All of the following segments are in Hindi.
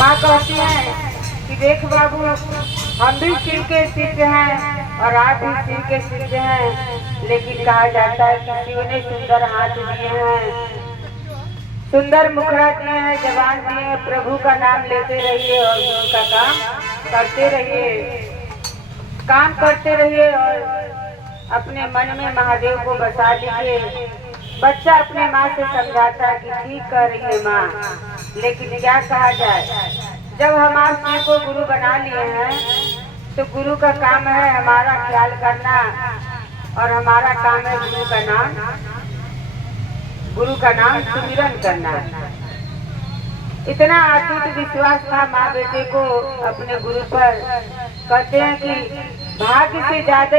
माँ कहती है कि देख बाबू, हम भी शिव के शिष्य हैं और आप भी शिव के शिष्य हैं, लेकिन कहा जाता है कि शिव ने सुंदर हाथ दिए हैं, सुंदर मुखड़ा दिए हैं, जवान दिए हैं। प्रभु का नाम लेते रहिए और उनका काम करते रहिए, काम करते रहिए और अपने मन में महादेव को बसा लीजिए। बच्चा अपने माँ से समझाता है कि ठीक कह रही है माँ, लेकिन क्या कहा जाए, जब हम आप शिव को गुरु बना लिए हैं तो गुरु का काम है हमारा ख्याल करना और हमारा काम है गुरु का नाम सुमिरन करना। इतना अटूट विश्वास था माँ बेटे को अपने गुरु पर। कहते हैं कि भाग्य से ज्यादा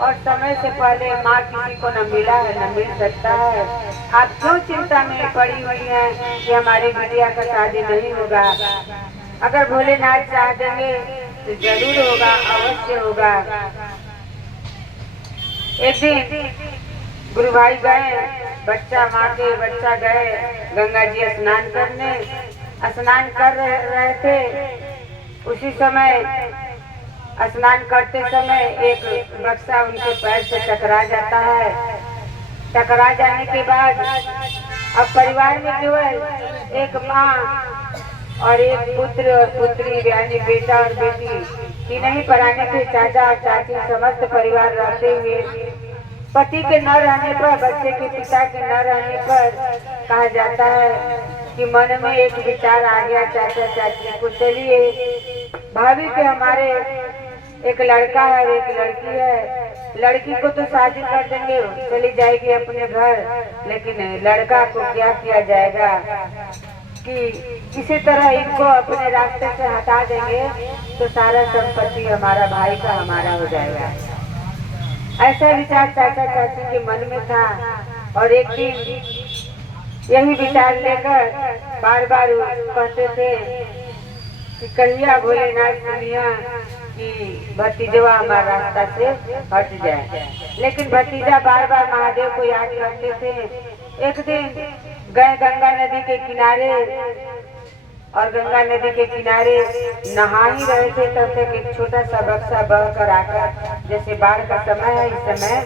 और समय से पहले माँ किसी को न मिला है न मिल सकता है। आप क्यों चिंता में पड़ी हुई हैं कि हमारी बिटिया का शादी नहीं होगा? अगर भोलेनाथ चाह देंगे तो जरूर होगा, अवश्य होगा। एक दिन गुरु भाई गए, बच्चा गए गंगा जी स्नान करने। स्नान कर रहे थे, उसी समय स्नान करते समय एक बक्सा उनके पैर से टकरा जाता है। टकरा जाने के बाद अब परिवार में जो है एक माँ और एक पुत्र और पुत्री, यानी बेटा और बेटी, तीनों ही पराने थे। चाचा और चाची समस्त परिवार रहते हुए पति के न रहने पर, बच्चे के पिता के न रहने पर कहा जाता है कि मन में एक विचार आ गया चाचा चाची को, चलिए भाभी के हमारे एक लड़का है और एक लड़की है, लड़की को तो शादी कर देंगे, चली जाएगी अपने घर, लेकिन लड़का को क्या किया जाएगा कि किसी तरह इनको अपने रास्ते से हटा देंगे तो सारा संपत्ति हमारा भाई का हमारा हो जाएगा। ऐसा विचार चाचा चाची के मन में था और एक दिन यही विचार लेकर बार बार कहते थे कि कहिया भोलेनाथ सुनिया कि भतीजवा हमारा रास्ता से हट जाए। लेकिन भतीजा बार बार महादेव को याद करते थे। एक दिन गए गंगा नदी के किनारे और गंगा नदी के किनारे नहा ही रहे थे, तब तक एक छोटा सा बक्सा बह कर आकर, जैसे बाढ़ का समय है इस समय,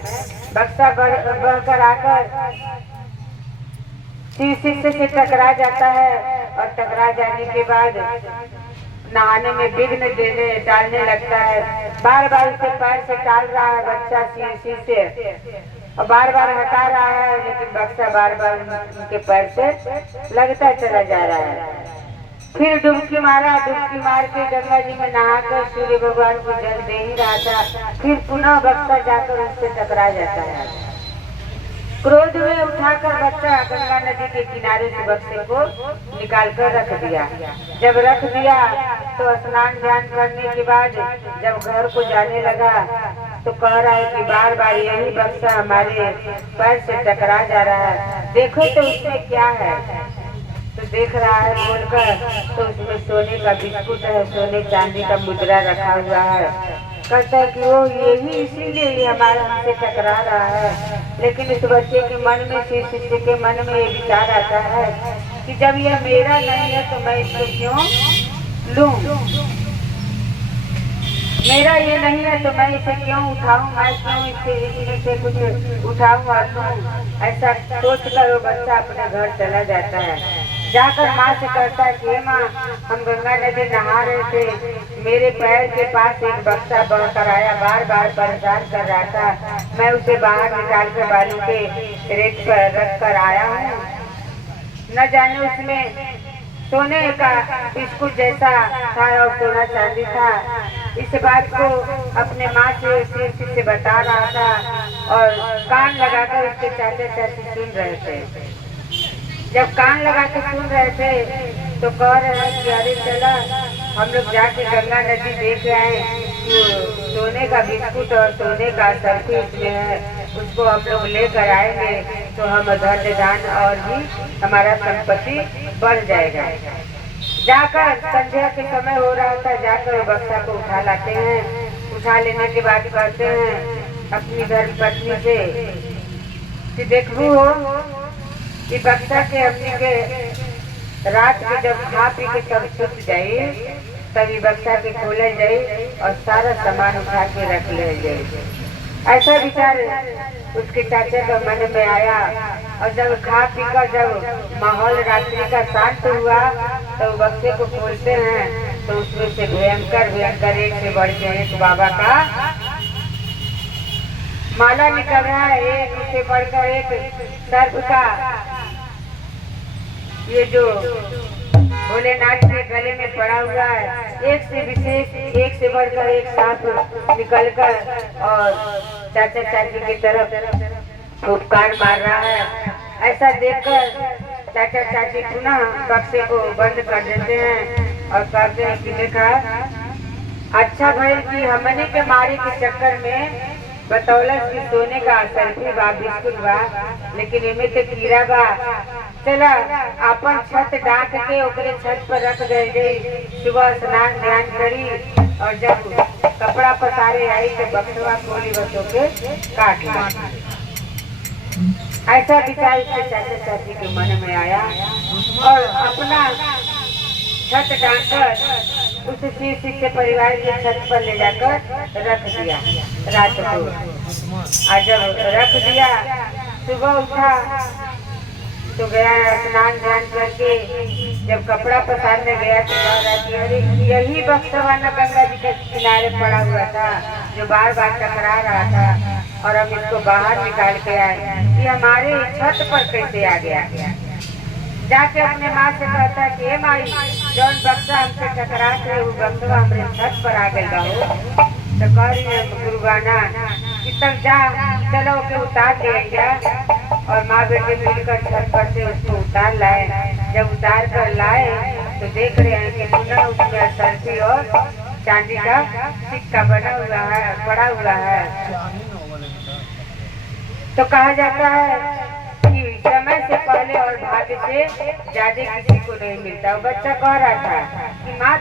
बक्सा बह कर आकर शीशे से टकरा जाता है और टकरा जाने के बाद नहाने में विघ्न डालने लगता है। बार बार उसे पैर से टाल रहा है बच्चा शीशे और बार बार हटा रहा है, लेकिन बक्सा बार बार उनके पैर से लगता चला जा रहा है। फिर डुबकी मारा, डुबकी मार के गंगा जी में नहाकर सूर्य भगवान को जल दे ही रहा था, फिर पुनः बक्सा जाकर उससे टकरा जाता है। क्रोध में उठाकर बच्चा गंगा नदी के किनारे से बक्से को निकाल कर रख दिया। जब रख दिया तो स्नान ध्यान करने के बाद जब घर को जाने लगा तो कह रहा है कि बार बार यही बक्सा हमारे पैर से टकरा जा रहा है, देखो तो उसमें क्या है। तो देख रहा है बोलकर, तो उसमें सोने का बिस्कुट है, सोने चांदी का मुद्रा रखा हुआ है। कहता है कि वो यही इसीलिए ये हमारे हमसे टकरा रहा है। लेकिन इस बच्चे के मन में, शिष्य के मन में ये विचार आता है कि जब ये मेरा नहीं है तो मैं इसको क्यों लूं, मेरा ये नहीं है तो मैं इसे क्यों उठाऊं, मैं क्यों इसमें से कुछ उठाऊं और लूं। ऐसा सोच कर वो बच्चा अपने घर चला जाता है। जाकर माँ से कहता है कि माँ, हम गंगा नदी नहा रहे थे, मेरे पैर के पास एक बक्सा बह कर आया, बार बार परेशान कर रहा था, मैं उसे बाहर निकाल कर बालू के रेत पर रख कर आया हूँ। न जाने उसमें सोने का बिस्कुट जैसा था और सोना चांदी था। इस बात को अपने माँ से बता रहा था और कान लगाकर उसके चाचा चाची सुन रहे थे। जब कान लगा के सुन रहे थे तो कह रहे हैं कि अरे चला हम लोग जाके गंगा नदी देख आए, सोने का बिस्कुट और सोने का सर्फी इसमें है, उसको हम लोग लेकर आएंगे तो हम धन दान और भी हमारा संपत्ति बढ़ जाएगा। जाकर संध्या के समय हो रहा था, जाकर बक्सा को उठा लाते हैं। उठा लेने के बाद कहते हैं अपनी धर्म पत्नी से कि देखो कि बक्सा के हमने के रात के जब खा पी के सब सुत जाए तभी बक्सा के खोले जाए और सारा सामान उठा के रख ले जाए। ऐसा विचार उसके चाचा के मन में आया और जब खा पी कर जब माहौल रात्रि का शांत हुआ तो बक्से को खोलते हैं तो उसमें से भयंकर भयंकर एक से बढ़ के एक बाबा का माला निकल रहा है, एक उससे बढ़कर एक सर्प का, ये जो भोलेनाथ के गले में पड़ा हुआ है, एक से विशेष एक से बढ़कर एक सांप निकलकर और चाचा चाची की तरफ उपकार मार रहा है। ऐसा देखकर चाचा चाची पुनः बक्से को बंद कर देते हैं और कहते हैं कि देखा अच्छा भाई कि हमने के मारे के चक्कर में बतौलस की सोने का सर्फी बा बिस्कुट बा लेकिन इमे तो कीड़ा बा, चला अपन छत डाक के ओकरे छत पर रख गए। सुबह स्नान ध्यान करी और जब कपड़ा पसारे आई तो बक्सवा खोली बसों के काट ला। ऐसा विचार इसके चाचा चाची के मन में आया और अपना छत डालकर उस शीशी के परिवार के छत पर ले जाकर रख दिया रात को। आज जब रख दिया सुबह उठा तो गया स्नान ध्यान करके जब कपड़ा पसारने गया तो कह रहा कि अरे यही बक्सवा न गंगा जी के किनारे पड़ा हुआ था जो बार बार टकरा रहा था और हम इसको बाहर निकाल के आए, ये हमारे छत पर कैसे आ गया। जाके अपने माँ से कहता कि हे माई जौन बक्सा हमसे टकरा के वो बक्सवा हमारे छत पर आ गया हो तो कह रही है गुरुगाना कि तब जा चलो के उतार दिया और माँ बेटे मिलकर छत पर से उसको उतार लाए। जब उतार कर लाए तो देख रहे हैं कि पुनः उसमें सर्फी और चांदी का सिक्का बना हुआ है पड़ा हुआ है। तो कहा जाता है कि समय से पहले और भाग्य से ज्यादा किसी को नहीं मिलता। बच्चा कह रहा था कि माँ